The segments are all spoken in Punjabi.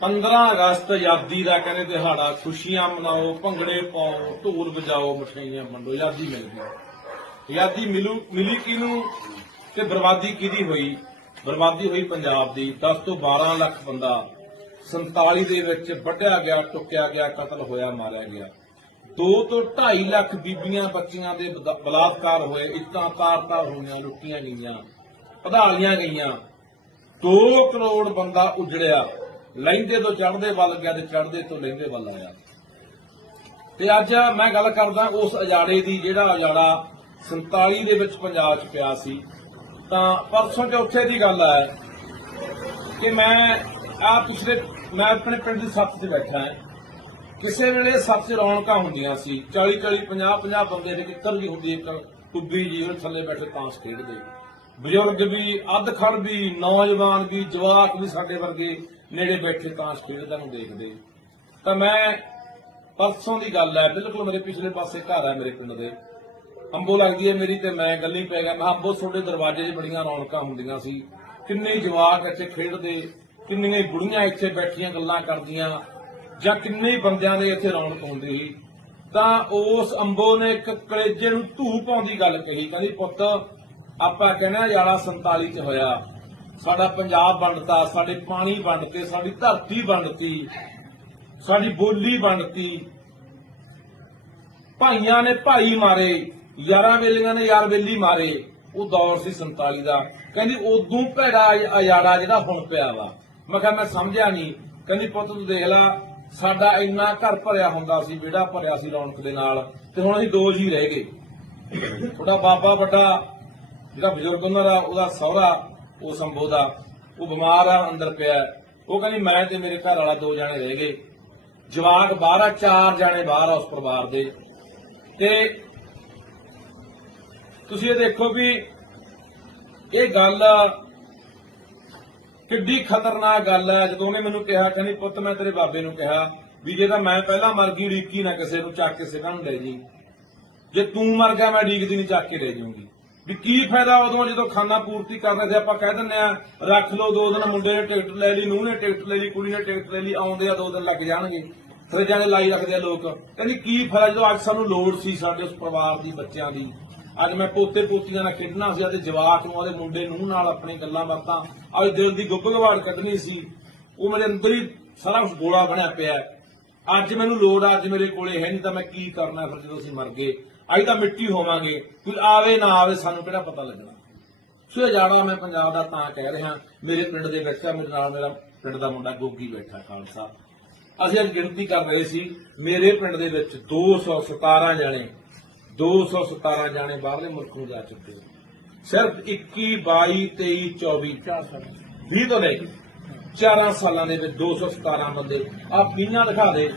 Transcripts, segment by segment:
15 ਅਗਸਤ ਆਜ਼ਾਦੀ ਦਾ ਕਹਿੰਦੇ ਦਿਹਾੜਾ, ਖੁਸ਼ੀਆਂ ਮਨਾਓ, ਭੰਗੜੇ ਪਾਓ, ਢੋਲ ਵਜਾਓ, ਮਠਿਆਈਆਂ ਵੰਡੋ ਆਜ਼ਾਦੀ ਮਿਲ ਗਈ। ਆਜ਼ਾਦੀ ਮਿਲੂ, ਮਿਲੀ ਕਿਹਨੂੰ ਤੇ ਬਰਬਾਦੀ ਕਿਹਦੀ ਹੋਈ? ਬਰਬਾਦੀ ਹੋਈ ਪੰਜਾਬ ਦੀ। 10 ਤੋਂ 12 ਲੱਖ ਬੰਦਾ 47 ਦੇ ਵਿੱਚ ਵੱਢਿਆ ਗਿਆ ਟੁੱਕਿਆ ਗਿਆ, ਕਤਲ ਹੋਇਆ, ਮਾਰਿਆ ਗਿਆ। 2 ਤੋਂ 2.5 ਲੱਖ ਬੀਬੀਆਂ, ਬੱਚੀਆਂ ਦੇ ਬਲਾਤਕਾਰ ਹੋਏ, ਇੱਟਾਂ ਤਾਰ-ਤਾਰ ਹੋਈਆਂ, ਲੁੱਟੀਆਂ ਗਈਆਂ ਪਧਾਲੀਆਂ ਗਈਆਂ। 2 ਕਰੋੜ ਬੰਦਾ ਉਜੜਿਆ। ਲਹਿੰਦੇ ਤੋਂ ਚੜ੍ਹਦੇ ਵੱਲ ਗਿਆ ਤੇ ਚੜਦੇ ਤੋਂ ਲਹਿੰਦੇ ਵੱਲ ਆਇਆ। ਤੇ ਅੱਜ ਮੈਂ ਗੱਲ ਕਰਦਾ ਉਸ ਅਜਾੜੇ ਦੀ ਜਿਹੜਾ ਅਜਾੜਾ 47 ਦੇ ਵਿੱਚ ਪੰਜਾਬ 'ਚ ਪਿਆ ਸੀ। ਤਾਂ ਪਰਸੋਂ ਚੌਥੇ ਦੀ ਗੱਲ ਹੈ ਕਿ ਮੈਂ ਆ ਪਿਛਲੇ ਮੈਂ ਆਪਣੇ ਪਿੰਡ ਦੀ ਸੱਤ 'ਤੇ ਬੈਠਾ ਹਾਂ। ਕਿਸੇ ਵੇਲੇ ਸੱਤ 'ਚ ਰੌਣਕਾਂ ਹੁੰਦੀਆਂ ਸੀ। 40 40 50 50 ਬੰਦੇ ਦੇ ਕਿੱਕਰ ਵੀ ਹੁੰਦੀ, ਇੱਕ ਕੁੱਬੀ ਜੀ ਉਹ ਥੱਲੇ ਬੈਠੇ ਤਾਂਸ ਖੇਡਦੇ। ਬਜ਼ੁਰਗ ਵੀ ਅੱਧਖੜ ਵੀ, ਨੌਜਵਾਨ ਵੀ, ਜਵਾਕ ਵੀ ਸਾਡੇ ਵਰਗੇ ਨੇੜੇ ਬੈਠੇ ਤਾਂਸ ਨੂੰ ਦੇਖਦੇ। ਤਾਂ ਮੈਂ ਪਰਸੋਂ ਦੀ ਗੱਲ ਹੈ, ਬਿਲਕੁਲ ਮੇਰੇ ਪਿਛਲੇ ਪਾਸੇ ਘਰ ਹੈ ਮੇਰੇ ਪਿੰਡ ਦੇ। ਅੰਬੋ ਲੱਗਦੀ ਹੈ ਮੇਰੀ ਤੇ ਮੈਂ ਗੱਲੀ ਪੈ ਗਿਆ। ਮੈਂ ਕਿਹਾ, ਅੰਬੋ, ਤੁਹਾਡੇ ਦਰਵਾਜ਼ੇ 'ਚ ਬੜੀਆਂ ਰੌਣਕਾਂ ਹੁੰਦੀਆਂ ਸੀ। ਕਿੰਨੇ ਜਵਾਕ ਇੱਥੇ ਖੇਡਦੇ, ਕਿੰਨੀਆਂ ਹੀ ਬੁੜੀਆਂ ਇੱਥੇ ਬੈਠੀਆਂ ਗੱਲਾਂ ਕਰਦੀਆਂ, ਜਾਂ ਕਿੰਨੇ ਬੰਦਿਆਂ ਦੇ ਇੱਥੇ ਰੌਣਕ ਹੁੰਦੀ ਸੀ। ਤਾਂ ਉਸ ਅੰਬੋ ਨੇ ਇੱਕ ਕਲੇਜੇ ਨੂੰ ਧੂ ਪਾਉਂਦੀ ਗੱਲ ਕਹੀ। ਕਹਿੰਦੀ, ਪੁੱਤ, ਆਪਾਂ ਕਹਿੰਦੇ ਆ ਯਾਲਾ 47 ਚ ਹੋਇਆ। ਸਾਡਾ ਪੰਜਾਬ ਵੰਡਤਾ, ਸਾਡੇ ਪਾਣੀ ਵੰਡਤੇ, ਸਾਡੀ ਧਰਤੀ ਵੰਡਤੀ, ਸਾਡੀ ਬੋਲੀ ਵੰਡਤੀ। ਭਾਈਆਂ ਨੇ ਭਾਈ ਮਾਰੇ, ਯਾਰਾਂ ਵੇਲੀਆਂ ਨੇ ਯਾਰ ਵੇਲੀ ਮਾਰੇ। ਉਹ ਦੌਰ ਸੀ 47 ਦਾ। ਕਹਿੰਦੀ ਉਦੋਂ ਭੈੜਾ ਅਜਾੜਾ ਜਿਹੜਾ ਹੁਣ ਪਿਆ ਵਾ। ਮੈਂ ਕਿਹਾ ਮੈਂ ਸਮਝਿਆ ਨਹੀਂ। ਕਹਿੰਦੀ ਪੁੱਤ ਤੂੰ ਦੇਖ ਲੈ, ਸਾਡਾ ਇੰਨਾ ਘਰ ਭਰਿਆ ਹੁੰਦਾ ਸੀ, ਵਿਹੜਾ ਭਰਿਆ ਸੀ ਰੌਣਕ ਦੇ ਨਾਲ, ਤੇ ਹੁਣ ਅਸੀਂ ਦੋ ਜੀ ਰਹਿ ਗਏ। ਤੁਹਾਡਾ ਬਾਬਾ ਵੱਡਾ, ਜਿਹੜਾ ਬਜ਼ੁਰਗ ਉਹਨਾਂ ਦਾ, ਉਹਦਾ ਸਹੁਰਾ ਉਹ ਸੰਭੋ ਦਾ ਉਹ ਬਿਮਾਰ ਆ, ਅੰਦਰ ਪਿਆ ਉਹ ਕਹਿੰਦੀ, ਮੈਂ ਤੇ ਮੇਰੇ ਘਰ ਵਾਲਾ ਦੋ ਜਾਣੇ ਰਹਿ ਗਏ। ਜਵਾਕ ਬਾਹਰ ਆ, ਚਾਰ ਜਾਣੇ ਬਾਹਰ ਆ ਉਸ ਪਰਿਵਾਰ ਦੇ। ਤੇ ਤੁਸੀਂ ਇਹ ਦੇਖੋ ਵੀ ਇਹ ਗੱਲ ਕਿੱਡੀ ਖਤਰਨਾਕ ਗੱਲ ਹੈ। ਜਦੋਂ ਉਹਨੇ ਮੈਨੂੰ ਕਿਹਾ, ਕਹਿੰਦੀ, ਪੁੱਤ, ਮੈਂ ਤੇਰੇ ਬਾਬੇ ਨੂੰ ਕਿਹਾ ਵੀ ਜੇ ਤਾਂ ਮੈਂ ਪਹਿਲਾਂ ਮਰ ਗਈ ਰੀਕੀ ਨਾ ਕਿਸੇ ਨੂੰ, ਚੱਕ ਕੇ ਸਿੱਧਾ ਨੂੰ ਲੈ ਜੀ। ਜੇ ਤੂੰ ਮਰ ਗਿਆ, ਮੈਂ ਡੀਕਦੀ ਨਹੀਂ ਚੱਕ ਕੇ ਲੈ ਜਾਊਂਗੀ। ਵੀ ਕੀ ਫਾਇਦਾ ਉਦੋਂ ਜਦੋਂ ਖਾਨਾ ਪੂਰਤੀ ਕਰਨੇ ਸੀ? ਆਪਾਂ ਕਹਿ ਦਿੰਦੇ ਆ ਰੱਖ ਲਓ, ਦੋ ਦਿਨ ਮੁੰਡੇ ਨੇ ਟਿਕਟ ਲੈ ਲਈ, ਨੂੰਹ ਨੇ ਟਿਕਟ ਲੈ ਲਈ, ਕੁੜੀ ਨੇ ਟਿਕਟ ਲੈ ਲਈ, ਆਉਂਦੇ ਆ, ਦੋ ਦਿਨ ਲੱਗ ਜਾਣਗੇ। ਫਿਰ ਜਾਣੇ ਲਾਈ ਰੱਖਦੇ ਆ ਲੋਕ। ਕਹਿੰਦੀ ਕੀ ਫਾਇਦਾ ਜਦੋਂ ਅੱਜ ਸਾਨੂੰ ਲੋੜ ਸੀ ਸਾਡੇ ਉਸ ਪਰਿਵਾਰ ਦੀ, ਬੱਚਿਆਂ ਦੀ? ਅੱਜ ਮੈਂ ਪੋਤੇ ਪੋਤੀਆਂ ਨਾਲ ਖੇਡਣਾ ਸੀ ਅਤੇ ਜਵਾਕ ਨੂੰ ਉਹਦੇ ਮੁੰਡੇ ਨੂੰ ਨਾਲ ਆਪਣੀ ਗੱਲਾਂ ਬਾਤਾਂ, ਅੱਜ ਦਿਲ ਦੀ ਗੁੱਗ ਗਵਾੜ ਕੱਢਣੀ ਸੀ। ਉਹ ਮੇਰੇ ਅੰਦਰ ਹੀ ਸਾਰਾ ਗੋਲਾ ਬਣਿਆ ਪਿਆ। ਅੱਜ ਮੈਨੂੰ ਲੋੜ ਆ, ਅੱਜ ਮੇਰੇ ਕੋਲੇ ਹੈ ਨਹੀਂ, ਤਾਂ ਮੈਂ ਕੀ ਕਰਨਾ ਫਿਰ ਜਦੋਂ ਅਸੀਂ ਮਰ ਗਏ? ਅੱਜ ਤਾਂ ਮਿੱਟੀ ਹੋਵਾਂਗੇ ਕੋਈ ਆਵੇ ਨਾ ਆਵੇ ਸਾਨੂੰ ਕਿਹੜਾ ਪਤਾ ਲੱਗਣਾ। ਸੋ ਇਹ ਜਾਣਾ ਮੈਂ ਪੰਜਾਬ ਦਾ ਤਾਂ ਕਹਿ ਰਿਹਾ, ਮੇਰੇ ਪਿੰਡ ਦੇ ਵਿੱਚ ਆ, ਮੇਰੇ ਨਾਲ ਮੇਰਾ ਪਿੰਡ ਦਾ ਮੁੰਡਾ ਗੋਗੀ ਬੈਠਾ ਖਾਲਸਾ। ਅਸੀਂ ਅੱਜ ਗਿਣਤੀ ਕਰ ਰਹੇ ਸੀ, ਮੇਰੇ ਪਿੰਡ ਦੇ ਵਿੱਚ 217 ਜਾਣੇ 217 ਜਾਣੇ ਬਾਹਰਲੇ ਮੁਲਕ ਨੂੰ ਜਾ ਚੁੱਕੇ ਸਿਰਫ 21 22 23 24 4 ਸਾਲ 20 ਤੋਂ ਲੈ ਕੇ 4 ਸਾਲਾਂ ਦੇ ਵਿੱਚ 217 ਬੰਦੇ। ਆ ਪੀਆਂ ਦਿਖਾ ਦੇ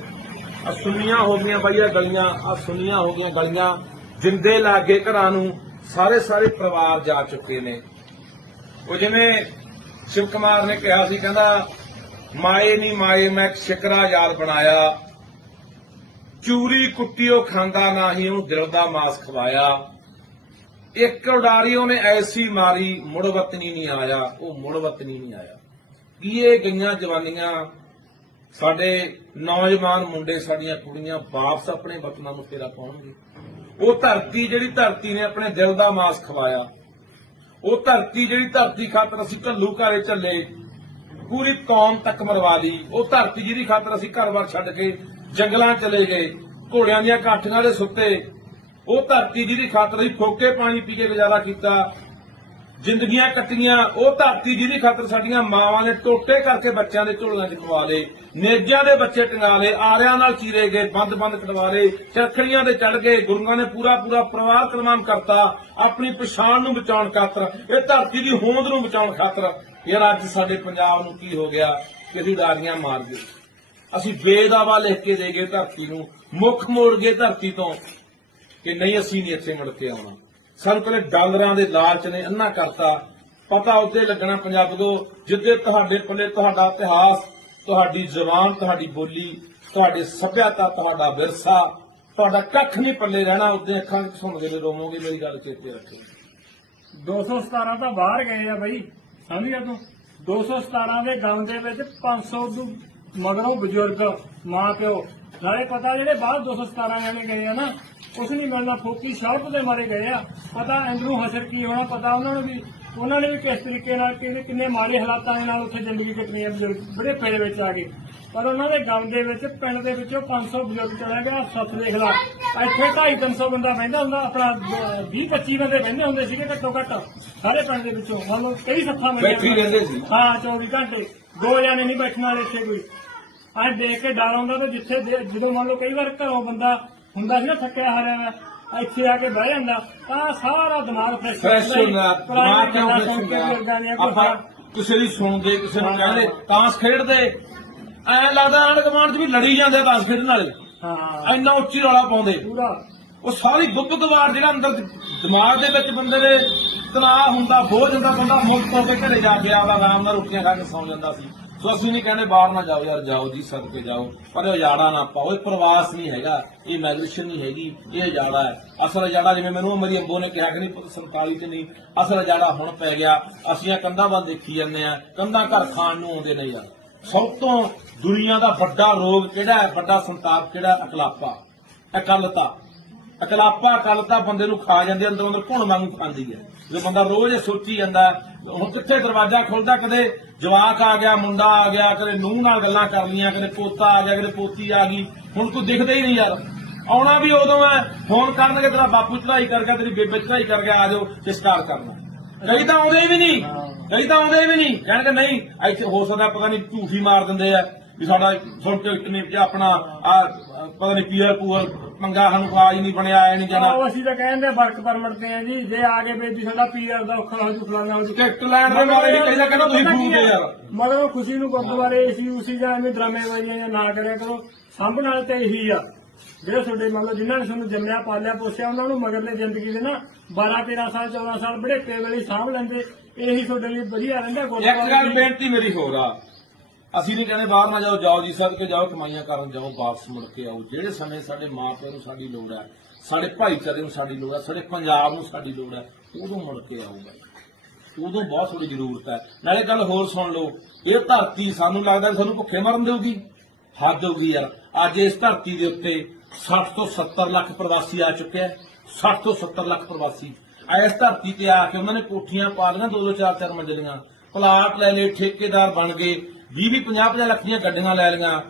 ਆ ਸੁੰਨੀਆਂ ਹੋ ਗਈਆਂ ਬਾਈ ਗਲੀਆਂ ਆ ਸੁੰਨੀਆਂ ਹੋ ਗਈਆਂ ਗਲੀਆਂ। ਜਿੰਦੇ ਲਾਗੇ ਘਰਾਂ ਨੂੰ ਸਾਰੇ ਸਾਰੇ ਪਰਿਵਾਰ ਜਾ ਚੁੱਕੇ ਨੇ। ਉਹ ਜਿਵੇਂ ਸ਼ਿਵ ਕੁਮਾਰ ਨੇ ਕਿਹਾ ਸੀ, ਕਹਿੰਦਾ, ਮਾਏ ਨਹੀਂ ਮਾਏ, ਮੈਂ ਇੱਕ ਸ਼ਿਕਰਾ ਯਾਦ ਬਣਾਇਆ। ਚੂਰੀ ਕੁੱਟੀ ਉਹ ਖਾਂਦਾ ਨਹੀਂ, ਉਹਨੂੰ ਦਿਲ ਦਾ ਮਾਸ ਖਵਾਇਆ। ਇੱਕ ਉਡਾਰੀ ਉਹਨੇ ਐਸੀ ਮਾਰੀ, ਮੁੜ ਵਤਨੀ ਨਹੀਂ ਆਇਆ। ਉਹ ਮੁੜ ਵਤਨੀ ਨਹੀਂ ਆਇਆ। ਕੀ ਇਹ ਗਈਆਂ ਜਵਾਨੀਆਂ ਸਾਡੇ ਨੌਜਵਾਨ ਮੁੰਡੇ, ਸਾਡੀਆਂ ਕੁੜੀਆਂ ਵਾਪਸ ਆਪਣੇ ਵਤਨਾਂ ਨੂੰ ਫੇਰਾ ਪਾਉਣਗੇ। ਉਹ ਧਰਤੀ ਜਿਹੜੀ ਧਰਤੀ ਨੇ ਆਪਣੇ ਦਿਲ ਦਾ ਮਾਸ ਖਵਾਇਆ, ਉਹ ਧਰਤੀ ਜਿਹੜੀ ਧਰਤੀ ਖਾਤਰ ਅਸੀਂ ਢੱਲੂ ਘਾਰੇ ਝੱਲੇ, ਪੂਰੀ ਕੌਮ ਤੱਕ ਮਰਵਾ ਲਈ, ਉਹ ਧਰਤੀ ਜਿਹਦੀ ਖਾਤਰ ਅਸੀਂ ਘਰ-ਬਾਰ ਛੱਡ ਕੇ ਜੰਗਲਾਂ ਚਲੇ ਗਏ, ਘੋੜਿਆਂ ਦੀਆਂ ਕਾਠੀਆਂ ਦੇ ਸੁੱਤੇ, ਉਹ ਧਰਤੀ ਜਿਹਦੀ ਖਾਤਰ ਅਸੀਂ ਫੋਕੇ ਪਾਣੀ ਪੀ ਕੇ ਗੁਜ਼ਾਰਾ ਕੀਤਾ ਜ਼ਿੰਦਗੀਆਂ ਕੱਟੀਆਂ, ਉਹ ਧਰਤੀ ਜਿਹਦੀ ਖਾਤਰ ਸਾਡੀਆਂ ਮਾਵਾਂ ਨੇ ਟੋਟੇ ਕਰਕੇ ਬੱਚਿਆਂ ਦੇ ਝੋਲੀਆਂ 'ਚ ਖਵਾ ਲਏ ਨੇਜਾਂ ਦੇ ਬੱਚੇ ਟੰਗਾ ਲਏ, ਆਰਿਆਂ ਨਾਲ ਚੀਰੇ ਗਏ, ਬੰਦ-ਬੰਦ ਕਟਵਾ ਲਏ, ਚਰਖੜੀਆਂ ਤੇ ਚੜ ਗਏ, ਗੁਰੂਆਂ ਨੇ ਪੂਰਾ ਪੂਰਾ ਪਰਿਵਾਰ ਕੁਰਬਾਨ ਕਰਤਾ, ਆਪਣੀ ਪਛਾਣ ਨੂੰ ਬਚਾਉਣ ਖਾਤਰ, ਇਹ ਧਰਤੀ ਦੀ ਹੋਂਦ ਨੂੰ ਬਚਾਉਣ ਖਾਤਰ, ਯਾਰ ਅੱਜ ਸਾਡੇ ਪੰਜਾਬ ਨੂੰ ਕੀ ਹੋ ਗਿਆ ਕਿ ਅਸੀਂ ਉਡਾਰੀਆਂ ਮਾਰ ਗਏ ਅਸੀਂ ਬੇਦਾਵਾ ਲਿਖ ਕੇ ਦੇ ਗਏ ਧਰਤੀ ਨੂੰ, ਮੁੱਖ ਮੋੜ ਗਏ ਧਰਤੀ ਤੋਂ, ਕਿ ਨਹੀਂ ਅਸੀਂ ਨਹੀਂ ਇੱਥੇ ਮੁੜ ਕੇ ਆਉਣਾ। ਸਾਨੂੰ ਪਹਿਲੇ ਡਾਲਰਾਂ ਦੇ ਲਾਲਚ ਨੇ ਅੰਨਾ ਕਰਤਾ। ਪਤਾ ਉੱਤੇ ਲੱਗਣਾ ਪੰਜਾਬ ਤੋਂ ਜਿੱਦੇ ਤੁਹਾਡੇ ਪੱਲੇ ਤੁਹਾਡਾ ਇਤਿਹਾਸ, ਤੁਹਾਡੀ ਜ਼ੁਬਾਨ, ਤੁਹਾਡੀ ਬੋਲੀ, ਤੁਹਾਡੀ ਸੱਭਿਅਤਾ, ਤੁਹਾਡਾ ਵਿਰਸਾ, ਤੁਹਾਡਾ ਕੱਖ ਨਹੀਂ ਪੱਲੇ ਰਹਿਣਾ ਉੱਤੇ ਅੱਖਾਂ ਵਿੱਚ ਸੁਣਦੇ ਨੇ ਰੋਵੋਗੇ, ਮੇਰੀ ਗੱਲ ਚੇਤੇ ਰੱਖੋ 217 ਤਾਂ ਬਾਹਰ ਗਏ ਆ ਬਈ, ਸਮਝ ਗਿਆ ਤੂੰ? 217 ਦੇ ਦਮ ਦੇ ਵਿੱਚ 500 ਤੋਂ ਮਗਰੋਂ ਬਜ਼ੁਰਗ ਮਾਂ ਪਿਓ ਨਾਲੇ ਪਤਾ ਜਿਹੜੇ ਬਾਹਰ 217 ਜਾਣੇ ਗਏ ਆ ਨਾ ਕੁਛ ਨਹੀਂ ਮਿਲਣਾ ਫੋਕੀ ਸ਼ੌਪ ਦੇ ਮਾਰੇ ਗਏ ਆ। ਪਤਾ ਐਂਡਰੂ ਹਸਰ ਕੀ ਹੋਣਾ ਪਤਾ ਉਹਨਾਂ ਨੂੰ ਵੀ ਉਹਨਾਂ ਨੇ ਵੀ ਕਿਸ ਤਰੀਕੇ ਨਾਲ ਕਿੰਨੇ ਕਿੰਨੇ ਮਾੜੇ ਹਾਲਾਤਾਂ ਦੇ ਨਾਲ ਉੱਥੇ ਜ਼ਿੰਦਗੀ ਕੱਟਣੀ ਹੈ ਬਜ਼ੁਰਗ ਬੜੇ ਪੇੜੇ ਵਿੱਚ ਆ ਗਏ। ਪਰ ਉਹਨਾਂ ਦੇ ਗਮ ਦੇ ਵਿੱਚ ਪਿੰਡ ਦੇ ਵਿੱਚੋਂ 500 ਬਜ਼ੁਰਗ ਚਲਾ ਗਿਆ ਸੱਤ ਦੇਖ ਲਾ ਇੱਥੇ 250 300 ਬੰਦਾ ਬਹਿੰਦਾ ਹੁੰਦਾ ਆਪਣਾ 20 25 ਬੰਦੇ ਬਹਿੰਦੇ ਹੁੰਦੇ ਸੀਗੇ ਘੱਟੋ ਘੱਟ ਸਾਰੇ ਪਿੰਡ ਦੇ ਵਿੱਚੋਂ। ਮੰਨ ਲਓ ਕਈ ਸੱਥਾਂ ਮਿਲੀਆਂ। ਬੈਠੀ ਰਹਿੰਦੇ ਸੀ। ਹਾਂ 24 ਘੰਟੇ। ਦੋ ਜਾਣੇ ਨਹੀਂ ਬੈਠਣ ਵਾਲੇ ਇੱਥੇ ਕੋਈ। ਐ ਦੇਖ ਕੇ ਡਰ ਆਉਂਦਾ ਤੇ ਜਿੱਥੇ ਦੇ- ਜਦੋਂ ਮੰਨ ਲਓ ਕਈ ਵਾਰ ਘਰੋਂ ਬੰਦਾ ਹੁੰਦਾ ਸੀ ਨਾ ਥੱਕਿਆ ਹਾਰਿਆ ਵਾ ਇੱਥੇ ਆ ਕੇ ਬਹਿ ਜਾਂਦਾ ਤਾਂ ਸਾਰਾ ਦਿਮਾਗ ਫਰੈਸ਼ ਫਰੈਸ਼ ਹੁੰਦਾ ਦਿਮਾਗ ਕਿਉਂ ਫਰੈਸ਼ ਹੁੰਦਾ? ਆਪਾਂ ਕਿਸੇ ਦੀ ਸੁਣਦੇ ਕਿਸੇ ਨੂੰ ਕਹਿੰਦੇ ਤਾਂਸ ਖੇਡਦੇ। ਐ ਲੱਗਦਾ ਚ ਵੀ ਲੜੀ ਜਾਂਦੇ ਤਾਂਸ ਖੇਡਣ ਵਾਲੇ। ਹਾਂ। ਇੰਨਾ ਉੱਚੀ ਰੌਲਾ ਪਾਉਂਦੇ। ਪੂਰਾ। ਉਹ ਸਾਰੀ ਗੁੱਪ ਗਵਾਰ ਜਿਹੜਾ ਅੰਦਰ ਦਿਮਾਗ ਦੇ ਵਿੱਚ ਬੰਦੇ ਦੇ ਤਣਾਅ ਹੁੰਦਾ ਬੋਝ ਹੁੰਦਾ ਬੰਦਾ ਮੁਕਤ ਹੋ ਕੇ ਘਰੇ ਜਾ ਕੇ ਆਪਦਾ ਆਰਾਮ ਨਾਲ ਰੋਟੀਆਂ ਖਾ ਕੇ ਸੌਂ ਜਾਂਦਾ ਸੀ। ਸੋ ਅਸੀਂ ਨਹੀਂ ਕਹਿੰਦੇ ਬਾਹਰ ਨਾ ਜਾਓ ਯਾਰ, ਜਾਓ ਜੀ ਸਦਕੇ ਜਾਓ। ਪਰ ਇਹ ਉਜਾੜਾ ਨਾ ਪਾਓ। ਇਹ ਪ੍ਰਵਾਸ ਨਹੀਂ ਹੈਗਾ। ਇਹ ਮਾਈਗ੍ਰੇਸ਼ਨ ਨਹੀਂ ਹੈਗੀ। ਇਹ ਉਜਾੜਾ ਹੈ। ਅਸਲ ਉਜਾੜਾ ਜਿਵੇਂ ਮੈਨੂੰ ਮੇਰੀ ਅੰਬੋ ਨੇ ਕਿਹਾ ਕਿ ਨਹੀਂ 47 ਚ ਨਹੀਂ। ਅਸਲ ਉਜਾੜਾ ਹੁਣ ਪੈ ਗਿਆ। ਅਸੀਂ ਕੰਧਾਂ ਵੱਲ ਦੇਖੀ ਜਾਂਦੇ ਆ ਕੰਧਾਂ ਘਰ ਖਾਣ ਨੂੰ ਆਉਂਦੇ ਨੇ ਯਾਰ ਸਭ ਤੋਂ ਦੁਨੀਆ ਦਾ ਵੱਡਾ ਰੋਗ ਕਿਹੜਾ ਹੈ? ਵੱਡਾ ਸੰਤਾਪ ਕਿਹੜਾ ਅਕਲਾਪਾ ਇਕੱਲਤਾ। ਅਕਲਾਪਾ ਅਕਲਤਾ ਬੰਦੇ ਨੂੰ ਖਾ ਜਾਂਦੀ ਅੰਦਰੋਂ ਅੰਦਰ ਘੁਣ ਵਾਂਗੂ ਖਾਂਦੀ ਹੈ। ਜੇ ਬੰਦਾ ਰੋਜ਼ ਇਹ ਸੋਚੀ ਜਾਂਦਾ ਹੁਣ ਕਿੱਥੇ ਦਰਵਾਜ਼ਾ ਖੁੱਲਦਾ? ਕਦੇ ਜਵਾਕ ਆ ਗਿਆ, ਮੁੰਡਾ ਆ ਗਿਆ, ਕਦੇ ਨੂੰਹ ਨਾਲ ਗੱਲਾਂ ਕਰ ਲੀਆਂ ਕਦੇ ਪੋਤਾ ਆ ਗਿਆ, ਕਦੇ ਪੋਤੀ ਆ ਗਈ। ਹੁਣ ਕੋਈ ਦਿਖਦਾ ਹੀ ਨਹੀਂ ਯਾਰ। ਆਉਣਾ ਵੀ ਉਦੋਂ ਹੈ, ਫੋਨ ਕਰਨਗੇ, ਤੇਰਾ ਬਾਪੂ ਚੜਾਈ ਕਰ ਗਿਆ, ਤੇਰੀ ਬੇਬੇ ਚੜਾਈ ਕਰ ਗਿਆ, ਆ ਜਾਓ ਤੇ ਸਟਾਰ ਕਰਨਾ। ਕਈ ਤਾਂ ਆਉਂਦੇ ਵੀ ਨਹੀਂ, ਕਈ ਤਾਂ ਆਉਂਦੇ ਵੀ ਨਹੀਂ। ਕਹਿਣਗੇ, ਨਹੀਂ, ਇੱਥੇ ਹੋ ਸਕਦਾ ਪਤਾ ਨਹੀਂ ਝੂਠੀ ਮਾਰ ਦਿੰਦੇ ਆ, ਵੀ ਸਾਡਾ ਸੁਣ ਕੇ ਆਪਣਾ, ਆ, ਪਤਾ ਨਹੀਂ ਪੀਆਰ ਪੂਰ ਮੰਗਾ ਸਾਨੂੰ ਆਜ ਨਹੀਂ ਬਣਿਆ ਐ ਨਹੀਂ ਜਾਣਾ ਆਹ ਅਸੀਂ ਤਾਂ ਕਹਿੰਦੇ ਵਰਕ ਪਰਮਿਟ ਤੇ ਆ ਜੀ। ਜੇ ਆ ਕੇ ਬੇਜੀ ਸਾਡਾ ਪੀਆਰ ਦਾ ਔਖਾ ਹੋ ਜੂ ਫਲਾਣਾ ਹੋ ਜੂ। ਟਿਕਟ ਲੈਣ ਦੇ ਮਾਰੇ ਨਹੀਂ ਕਹਿੰਦਾ ਕਹਿੰਦਾ ਤੁਸੀਂ ਫੂਕ ਦੇ ਯਾਰ। ਮਗਰ ਖੁਸ਼ੀ ਨੂੰ ਗੁਰਦੁਆਰੇ ਏਸੀ ਉਸੀ ਜਾਂ ਐਵੇਂ ਡਰਾਮੇਬਾਜ਼ੀਆਂ ਜਾਂ ਨਾ ਕਰਿਆ ਕਰੋ। ਸਾਂਭਣ ਵਾਲੇ ਤੇ ਇਹੀ ਆ। ਜਿਹੜੇ ਤੁਹਾਡੇ ਮੰਨ ਲਓ ਜਿਨ੍ਹਾਂ ਨੇ ਤੁਹਾਨੂੰ ਜੰਮਿਆ ਪਾਲਿਆ ਪੋਸਿਆ ਉਹਨਾਂ ਨੂੰ ਮਗਰਲੇ ਜ਼ਿੰਦਗੀ ਦੇ ਨਾ 12 13 ਸਾਲ 14 ਸਾਲ ਬੜੇ ਪੇ ਵੇਲੇ ਸਾਂਭ ਲੈਂਦੇ। ਇਹੀ ਤੁਹਾਡੇ ਲਈ ਵਧੀਆ ਰਹਿੰਦਾ ਇੱਕ ਗੱਲ। ਬੇਨਤੀ ਮੇਰੀ ਹੋਰ ਆ। ਅਸੀਂ ਨਹੀਂ ਕਹਿੰਦੇ ਬਾਹਰ ਨਾ ਜਾਓ ਜਾਓ ਜੀ ਸਦਕੇ ਜਾਓ, ਕਮਾਈਆਂ ਕਰਨ ਜਾਓ, ਵਾਪਸ ਮੁੜ ਕੇ ਆਓ। ਜਿਹੜੇ ਸਮੇਂ ਸਾਡੇ ਮਾਪਿਆਂ ਨੂੰ ਸਾਡੀ ਲੋੜ ਹੈ, ਸਾਡੇ ਭਾਈਚਾਰੇ ਨੂੰ ਸਾਡੀ ਲੋੜ ਹੈ, ਸਾਡੇ ਪੰਜਾਬ ਨੂੰ ਸਾਡੀ ਲੋੜ ਹੈ, ਉਦੋਂ ਮੁੜ ਕੇ ਆਊਗਾ ਉਦੋਂ ਬਹੁਤ ਥੋੜੀ ਜ਼ਰੂਰਤ ਹੈ। ਨਾਲੇ ਗੱਲ ਹੋਰ ਸੁਣ ਲਓ, ਇਹ ਧਰਤੀ ਸਾਨੂੰ ਲੱਗਦਾ ਸਾਨੂੰ ਭੁੱਖੇ ਮਰਨ ਦੇਊਗੀ, ਹੱਦ ਹੋ ਗਈ ਯਾਰ। ਅੱਜ ਇਸ ਧਰਤੀ ਦੇ ਉੱਤੇ 60 ਤੋਂ 70 ਲੱਖ ਪ੍ਰਵਾਸੀ ਆ ਚੁੱਕਿਆ ਹੈ 60 ਤੋਂ 70 ਲੱਖ ਪ੍ਰਵਾਸੀ। ਇਸ ਧਰਤੀ ਤੇ ਆ ਕੇ ਉਹਨਾਂ ਨੇ ਕੋਠੀਆਂ ਪਾ ਲਈਆਂ, ਦੋ ਦੋ ਚਾਰ ਚਾਰ ਮੰਜ਼ਲੀਆਂ। ਪਲਾਟ ਲੈ ਲਏ, ਠੇਕੇਦਾਰ ਬਣ ਗਏ। 20 20 50 50 ਲੱਖ ਦੀਆਂ ਗੱਡੀਆਂ ਲੈ ਲਈਆਂ।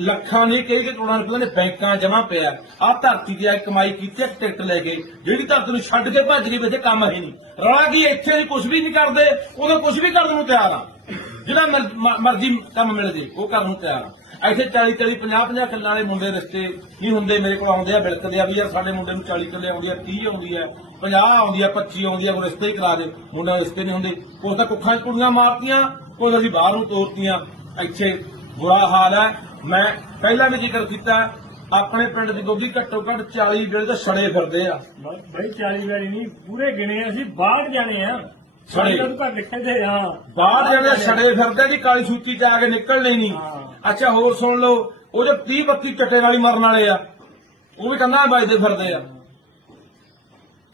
ਲੱਖਾਂ ਨਹੀਂ, ਕਈ ਕਿ ਕਰੋੜਾਂ ਰੁਪਏ ਨੇ ਬੈਂਕਾਂ ਜਮਾ ਪਿਆ। ਆਹ ਧਰਤੀ ਦੀ ਕਮਾਈ ਕੀਤੀ ਟਿਕਟ ਲੈ ਕੇ। ਜਿਹੜੀ ਧਰਤੀ ਨੂੰ ਛੱਡ ਕੇ ਭੱਜ ਗਈ ਵੈਸੇ ਕੰਮ ਹੈ ਨਹੀਂ। ਰਲਾ ਕੀ ਇੱਥੇ ਵੀ ਕੁਝ ਵੀ ਨਹੀਂ ਕਰਦੇ, ਉਦੋਂ ਕੁਝ ਵੀ ਕਰਨ ਨੂੰ ਤਿਆਰ ਆ। ਜਿਹੜਾ ਮਰਜ਼ੀ ਕੰਮ ਮਿਲ ਜੇ, ਉਹ ਕਰਨ ਨੂੰ ਤਿਆਰ ਆ। ਇੱਥੇ 40 40 50 50 ਕਿੱਲਾਂ ਵਾਲੇ ਮੁੰਡੇ ਰਿਸ਼ਤੇ ਨਹੀਂ ਹੁੰਦੇ, ਮੇਰੇ ਕੋਲ ਆਉਂਦੇ ਆ ਬਿਲਕਦੇ ਆ ਵੀ ਯਾਰ ਸਾਡੇ ਮੁੰਡੇ ਨੂੰ 40 ਕਿੱਲੇ ਆਉਂਦੀ ਆ 30 ਆਉਂਦੀ ਆ 50 ਆਉਂਦੀ ਆ 25 ਆਉਂਦੀ ਆ, ਉਹ ਰਿਸ਼ਤੇ ਹੀ ਕਰਾ ਦੇ। ਮੁੰਡਿਆਂ ਦੇ ਰਿਸ਼ਤੇ ਨਹੀਂ ਹੁੰਦੇ। ਉਸ ਤਾਂ ਕੁੱਖਾਂ 'ਚ ਕੁੜੀਆਂ ਮਾਰਤੀਆਂ। ਕੁਝ ਅਸੀਂ ਬਾਹਰ ਨੂੰ ਤੋਰਤੀਆਂ ਇੱਥੇ ਬੁਰਾ ਹਾਲ ਹੈ। ਮੈਂ ਪਹਿਲਾਂ ਵੀ ਜ਼ਿਕਰ ਕੀਤਾ ਆਪਣੇ ਪਿੰਡ ਦੀ ਗੋਗੀ ਘੱਟੋ ਘੱਟ 40 ਵੇਲੇ ਤਾਂ ਛੜੇ ਫਿਰਦੇ ਆ। ਬਈ 40 ਵਾਰੀ ਨਹੀਂ ਪੂਰੇ ਗਿਣੇ ਅਸੀਂ 62 ਜਾਣੇ ਆ। ਸੜੇ। ਲਿਖੇ ਤੇ ਹਾਂ ਬਾਹਰ ਜਿਹੜੇ ਛੜੇ ਫਿਰਦੇ ਦੀ ਕਾਲੀ ਸੂਚੀ 'ਚ ਆ ਕੇ ਨਿਕਲਣੇ ਨਹੀਂ। ਅੱਛਾ ਹੋਰ ਸੁਣ ਲਓ ਉਹ ਜੋ 30 32 ਚੱਟੇ ਹੀ ਮਰਨ ਵਾਲੇ ਆ ਉਹ ਵੀ ਕੰਨਾਂ ਵੱਜਦੇ ਫਿਰਦੇ ਆ।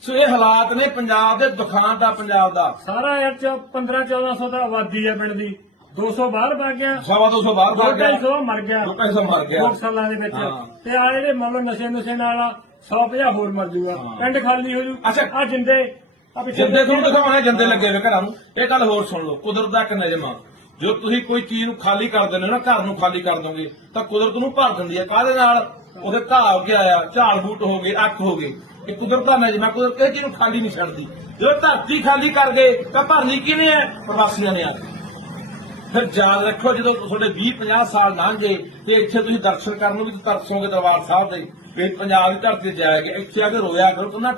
ਸੋ ਇਹ ਹਾਲਾਤ ਨੇ ਪੰਜਾਬ ਦੇ ਦੁਖਾਂ ਦਾ ਪੰਜਾਬ ਦਾ। ਸਾਰਾ ਯਾਰ ਚ 15 1400 ਦਾ ਆਬਾਦੀ ਆ ਪਿੰਡ ਦੀ। 200 ਬਾਹਰ ਵਗ ਗਿਆ। ਸਵਾ 200 ਬਾਹਰ ਭੱਜ ਗਿਆ। ਢਾਈ ਸੌ ਮਰ ਗਿਆ। ਦੋ ਢਾਈ ਸੌ ਮਰ ਗਿਆ। ਸਾਲਾਂ ਦੇ ਵਿੱਚ। ਹਾਂ। ਤੇ ਆ ਜਿਹੜੇ ਮੰਨ ਲਓ ਨਸ਼ੇ ਨੁਸ਼ੇ ਨਾਲ 150 ਹੋਰ ਮਰ ਜੂਗਾ। ਹਾਂ। ਪਿੰਡ ਖਾਲੀ ਹੋ ਜੂ। ਅੱਛਾ। ਆ ਜਿੰਦੇ। ਆ ਜਿੰਦੇ ਤੁਹਾਨੂੰ ਦਿਖਾਉਣੇ ਜਿੰਦੇ ਲੱਗੇ ਵੇ ਘਰਾਂ ਨੂੰ। ਇਹ ਗੱਲ ਹੋਰ ਸੁਣ ਲਓ ਕੁਦਰਤ ਦਾ ਇੱਕ ਨਿਯਮ ਆ। ਜੋ ਤੁਸੀਂ ਕੋਈ ਚੀਜ਼ ਨੂੰ ਖਾਲੀ ਕਰ ਦਿੰਦੇ ਹੋ ਨਾ ਘਰ ਨੂੰ ਖਾਲੀ ਕਰ ਦੋਗੇ ਤਾਂ ਕੁਦਰਤ ਨੂੰ ਭਰ ਦਿੰਦੀ ਹੈ ਕਾਹਦੇ ਨਾਲ? ਉਹਦੇ ਘਾਹ ਉੱਗ ਆਇਆ ਝਾੜ ਬੂਟ ਹੋ ਗਏ ਅੱਖ ਹੋ ਗਏ। ਇਹ ਕੁਦਰਤ ਦਾ ਨਿਯਮ ਕੁਦਰਤ ਇਹ ਚੀਜ਼ ਨੂੰ ਖਾਲੀ ਨਹੀਂ ਛੱਡਦੀ। ਜਦੋਂ ਧਰਤੀ ਖਾਲੀ ਕਰ ਗਏ ਤਾਂ ਭਰਨੀ ਕਿਹਨੇ ਹੈ ਪ੍ਰਵਾਸੀਆਂ ਨੇ ਆ ਕੇ। ਫਿਰ ਯਾਦ ਰੱਖੋ ਜਦੋਂ ਤੁਹਾਡੇ 20 50 ਸਾਲ ਲੰਘੇ ਤੇ ਇੱਥੇ ਤੁਸੀਂ ਦਰਸ਼ਨ ਕਰਨ ਨੂੰ ਵੀ ਤਰਸੋਗੇ ਦਰਬਾਰ ਸਾਹਿਬ ਦੇ। ਵੀ ਪੰਜਾਬ ਦੀ ਧਰਤੀ ਤੇ ਜਾਏਗੇ ਇੱਥੇ ਆ ਕੇ ਰੋਇਆ ਕਰੋ ਕਿੰਨਾ